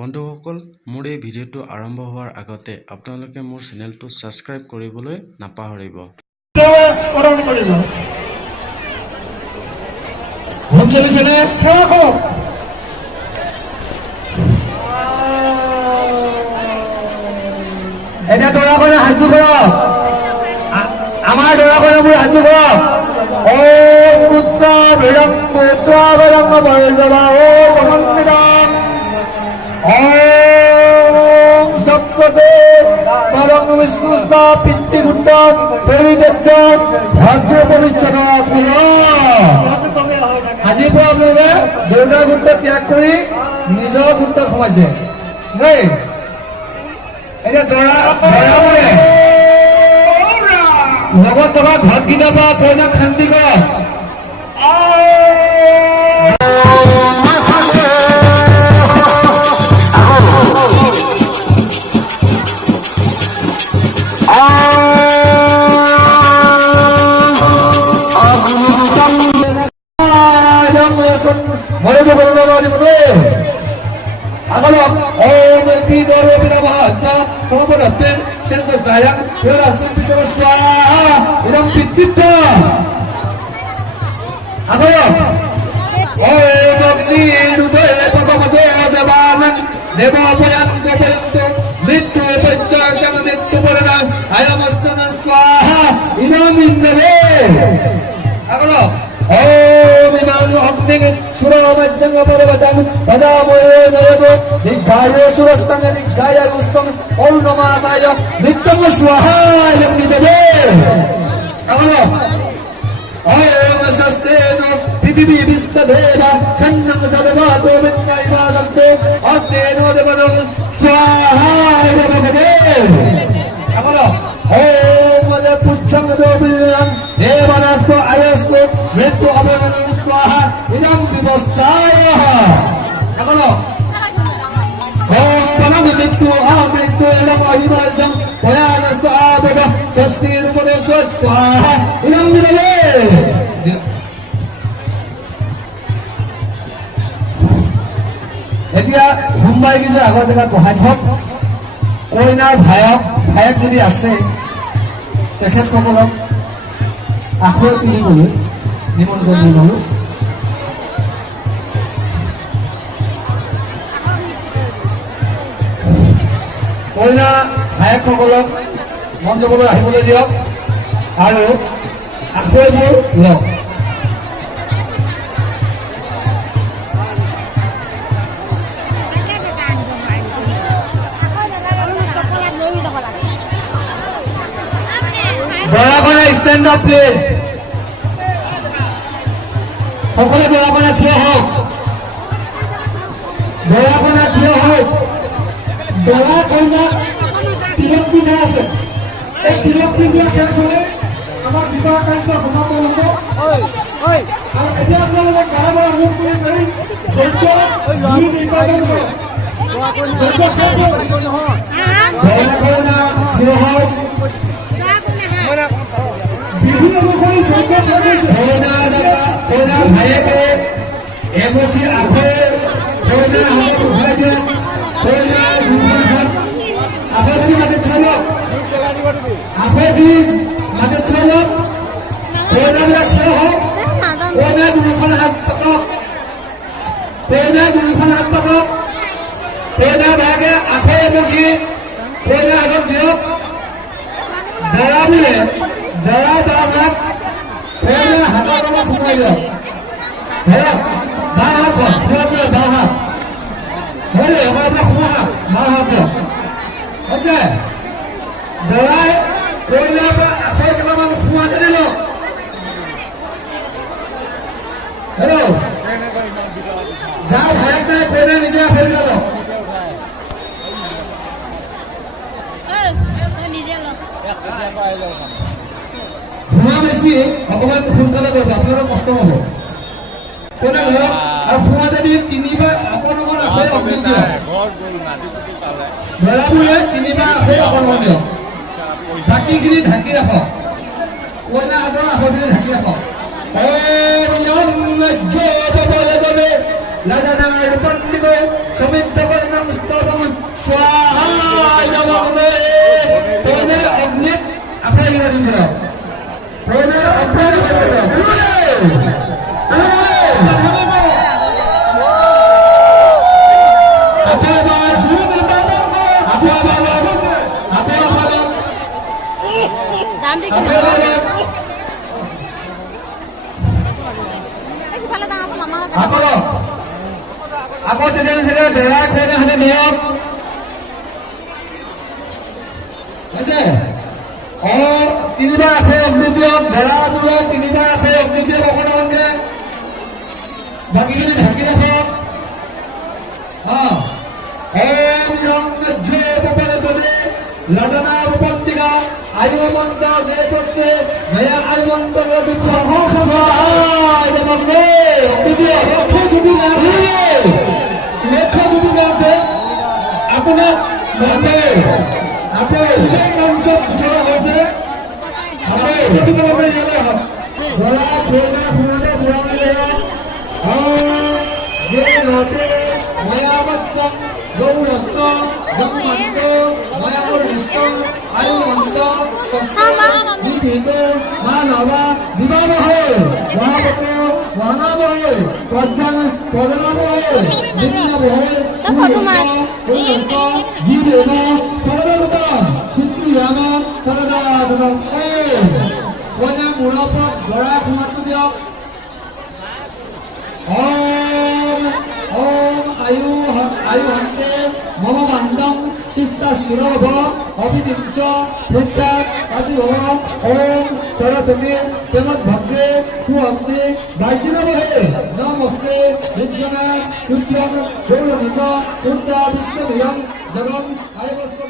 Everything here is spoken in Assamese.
বন্ধুসকল, মোৰ এই ভিডিঅ'টো আৰম্ভ হোৱাৰ আগতে আপোনালোকে মোৰ চেনেলটো ছাবস্ক্ৰাইব কৰিবলৈ নাপাহৰিব। এতিয়া দৰা কৰে হাজু কৰক, আমাৰ দৰা কৰে মোৰ হাজু কৰক। ওম পুত্ৰ বিৰং পুত্ৰ বিৰং বৰজলা ওম সমন্বিতং ওম সপ্ততে পৰম বিষ্ণুস্ত পিতৃগুপ্ত পৰিদেজ্য ভদ্ৰ ভবিষ্যৎ আজিৰ পৰা আপোনালোকে দেউতাৰ গুৰুত্ব ত্যাগ কৰি নিজৰ গুৰুত্ব সোমাইছে দেই। এতিয়া দৰা দৰাবোৰে লগত থকা ঘৰকেইটা পৰা কইনাক শান্তি কৰক। Agalok, Om Pito Robina Mahatma, Om Asten, Sensus Dayak, Asten Pito Swaha, Idam Pitita. Agalok, Om Agni Rupe, Pamado, Devanan, Devapayan, Devato, Mitu, Pachakam, Nitubarana, Ayamastan Swaha, Idam in the way. Agalok. Om Imam Hapning Suramajanga Paravatam Padamoye Nayado Nikaya Surastanga Nikaya Rustam Om Namataya Nitam Swaha Yamnidade Amalo Om Sasteno Pipibi Vistadeva Chandam Sadavato Mitnaiva Sasto Asteno Devanam Swaha Yamnidade Amalo Om Pucham Dobilan Devanasto Ayasto Mrittu Abhasanam Swaha Idam Vivastaya Amalo Om Panam Mrittu Amrittu Idam Ahimajam Payanasto Abhaga Sasti Rupadeso Swaha Idam Vinale এতিয়া মুম্বাই গিয়ে আগৰ জেগাত বহাই থওক। কইনাৰ ভায়েক যদি আছে তেখেতসকলক আখৈ তুলিবলৈ নিমন্ত্ৰণ জনালোঁ। কইনা ভায়েকসকলক মণ্ডপলৈ আহিবলৈ দিয়ক আৰু আখৈবোৰ লওক। দৰাকনা ষ্টেণ্ড আপ প্লিজ। সকলে দৰাকনা থিয় হওক, দৰাকনা থিয় হওক। দৰা কইনা তিলক পিন্ধা আছে, এই তিলক পিন্ধা শেষ হলে আমাৰ বিবাহ কাৰ্য সমাপন হ'ব। আৰু এতিয়া আপোনালোকে গাঁৱৰ অনুপ কৰি যজ্ঞ নিৰ্বাচন কৰক। দৰাকনা থিয় হওক। কইনা ভাইয়েকে এমুঠি আখৈ কইনাৰ হাতত উঠাই দিয়ক। কইনাৰ দুখন হাত আখৈখিনি মাটিত থৈ লওক, আখৈখিনি মাটিত থৈ লওক। কইনাবিলাক থিয় হওক। কইনাৰ দুখন হাত পাতক, কইনাৰ দুখন হাত পাতক। কইনাৰ ভাইয়েকে আখৈ এমুঠি কইনাৰ হাতত দিয়ক। দৰাবোৰে দৰা বাহাত কইনাৰ হাতৰ লগত সোমাই দিয়ক। ধৰক বাঁ হাত দিয়ক, বাঁ হাত ধৰিলে আপোনাৰ সোমা হাত বাঁ হাত দিয়ক। হৈছে দৰাই কইনাৰ পৰা আখৈ কেইটামান সোমাই দি লওক। হেল্ল' যাৰ ভায়েক নাই কইনাই নিজে আখৈ দি লওক। ধোঁৱা বেছি অকণমান সোনকালে কৰিব, আপোনালোকৰ কষ্ট হ'ব। কইনা ধৰক আৰু সোঁৱাতে দি তিনিবাৰ অকণমান আখৈ অকণ দিয়ক। দৰাবোৰে তিনিবাৰ আখৈ অকণমান দিয়ক। বাকীখিনি ঢাকি ৰাখক, কইনা হাতৰ আখৈখিনি ঢাকি ৰাখক। Om Najjo Babale Ladangar Pandigo Samit Tabarnam Sto Ate ebar ate ebar যাম দেখি ate ebar সিফালে যাওঁ আকৌ মামাহঁত আকৌ তেতিয়া বেৰা খুৱাই হাতে নিয়ম আছে তিনিবাৰ আছে অগ্নি দিয়ক বেৰা দিয়ক তিনিবাৰ আছে অগ্নি দিয়ক অকণমানকে বাকীখিনি ঢাকি ৰাখক লদনা উপন্তিকা আয়ুমন্ত যে করতে ভয়া আয়ুমন্ত আপনার মম বান্ধব শিষ্টা স্থির অভিনিংস ভূতাৎ আদি ওম সরস্বতী তেমন ভগ্নে সুঅগ্নে বাইজিনবহে নমস্তে বিদ্যনাথ তুভ্যং গৌরনন্দ পূর্তা বিষ্ণুমিয়ং জগম আয়বস্ত